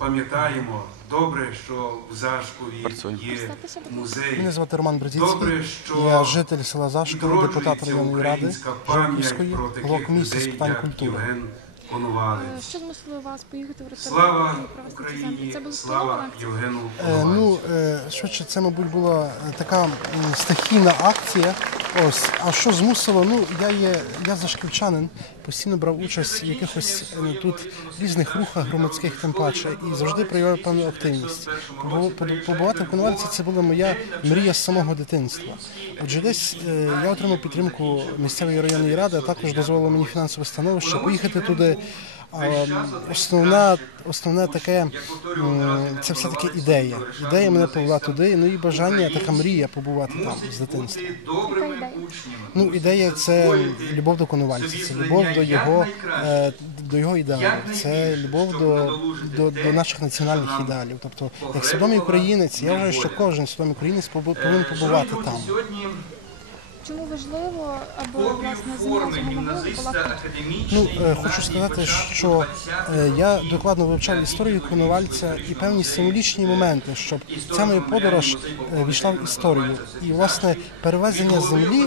пам'ятаємо добре, що в Зашкові є музей. Мене звати Роман що Я житель села Зашково, депутат районної ради Жовківської, блок місць з питань культури. Е, Що змусило вас поїхати в Роттердам Слава провести Україні. Це була слава? Євгену Е, Ну, е, швидше, це, мабуть, була така стихійна акція. Ось, а що змусило? Ну, я є, я зашківчанин, постійно брав участь в якихось е, тут різних рухах громадських тим паче і завжди проявляв певну активність. Побу- побу- Побувати в Конвальці це була моя мрія з самого дитинства. Отже, десь е, я отримав підтримку місцевої районної ради, а також дозволило мені фінансове становище поїхати туди. Основна, основне таке це все-таки ідея. Ідея мене повела туди, ну і бажання, така мрія побувати там з дитинства. Ну, ідея це любов до Конувальця, це любов до його, е, до його ідеалів, це любов до, до, до наших національних ідеалів. Тобто, як свідомий українець, я вважаю, що кожен свідомий українець повинен побувати там. Чому важливо, аби власне гімназиста? Ну, е, хочу сказати, що е, я докладно вивчав історію Коновальця і певні символічні моменти, щоб ця моя подорож е, війшла в історію. І власне перевезення землі,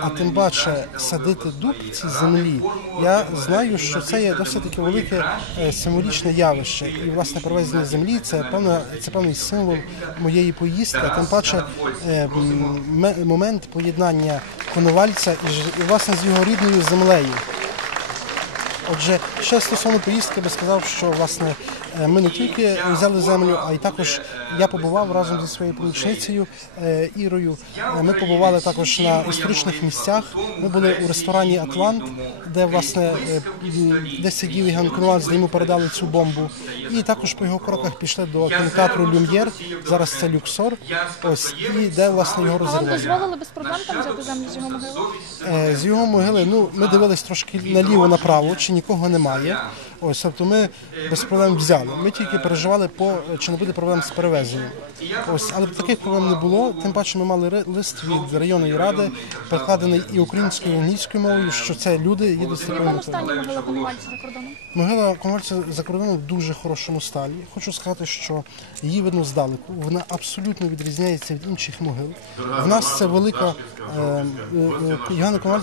а тим паче садити дуб в цій землі. Я знаю, що це є досить таки велике символічне явище. І власне перевезення землі це певна це певний символ моєї поїздки. а Тим паче ме- момент поєднання Коновальця і, і власне з його рідною землею. Отже, ще стосовно поїздки би сказав, що власне е, ми не тільки взяли землю, а й також я побував разом зі своєю помічницею е, Ірою. Е, Ми побували також на історичних місцях. Ми були у ресторані Атлант, де власне де сидів Євген Конвалець, де йому передали цю бомбу. І також по його кроках пішли до кінотеатру Люм'єр. Зараз це Люксор. Ось і де власне його А вам дозволили без проблем там взяти землю з його могили? З його могили, ну ми дивились трошки наліво направо, чи нікого немає. Ось, тобто ми без проблем взяли. Ми тільки переживали по чи не буде проблем з перевезенням. Ось, але таких проблем не було. Тим паче ми мали лист від районної ради, перекладений і українською, і англійською мовою, що це люди їдуть з такою метою. могила Конувальця за кордоном? Могила комерція за кордоном в дуже хорошому стані. Хочу сказати, що її видно здалеку. Вона абсолютно відрізняється від інших могил. В нас це велика е, е,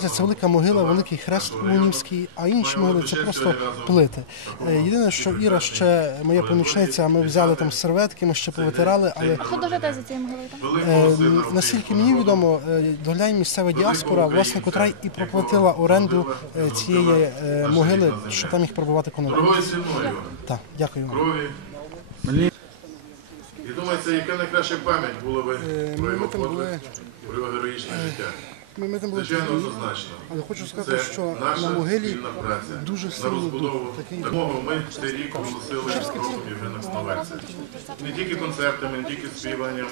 е, це велика могила, великий хрест унівський, а інші могили це просто плити. Е, Єдине, що Іра ще моя помічниця, ми взяли там серветки, ми ще повитирали, але А хто доглядає за цією могилою там? Е, наскільки мені відомо, е, догляє місцева діаспора, власне, котра і проплатила оренду цієї могили, що там їх пробувати конопля. Так, дякую крові. І це яка найкраща пам'ять була би про його подвиг, про його героїчне життя. Ми, ми там були Звичайно, але хочу Це сказати, що наша на могилі спільна праця дуже на сильний розбудову дух, такий такого ми цей рік оголосили розум Євгена Коновальця. Не тільки концертами, не тільки співанням,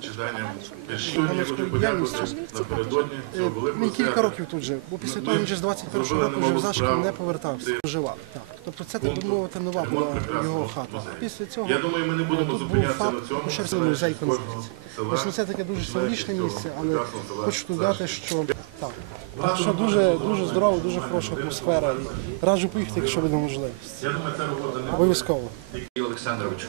читанням віршів. Я хочу подякувати напередодні цього Він великого кілька свята. років тут жив, бо після того він вже з 21 зробили року вже в немалу Зашків справу. не повертався, проживав. Так. Тобто це так би мовити нова була його хата. Після цього Я думаю, ми не будемо тут був зупинятися на цьому. Акушерський Це музей кожного села. Ось це таке дуже символічне місце, але прекрасного села хочу додати, що так. Так що дуже дуже здорова, дуже хороша атмосфера. І Раджу поїхати, якщо буде можливість. Обов'язково. Олександровичу.